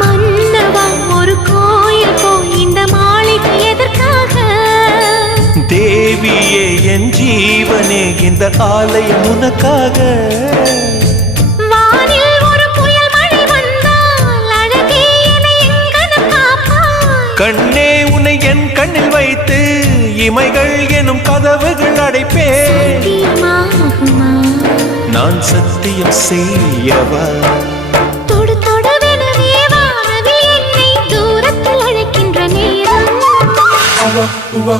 மன்னவா ஒரு கோயில் இந்த மாளிகை எதற்காக? தேவியே என் ஜீவனே இந்த ஆலயம் உனக்காக. வானில் ஒரு புயல் மழை வந்தால் அழகே என்னை எங்கனம் காப்பாய். கண்ணே உன்னை என் கண்ணில் வைத்து இமைகள் எனும் கதவுகள் அடைப்பேன். நான் சத்தியம் செய்யவா? தொடு தொடுவெனவே வானவில் என்னை தூரத்தில் அழைக்கின்ற நேரம். Uva,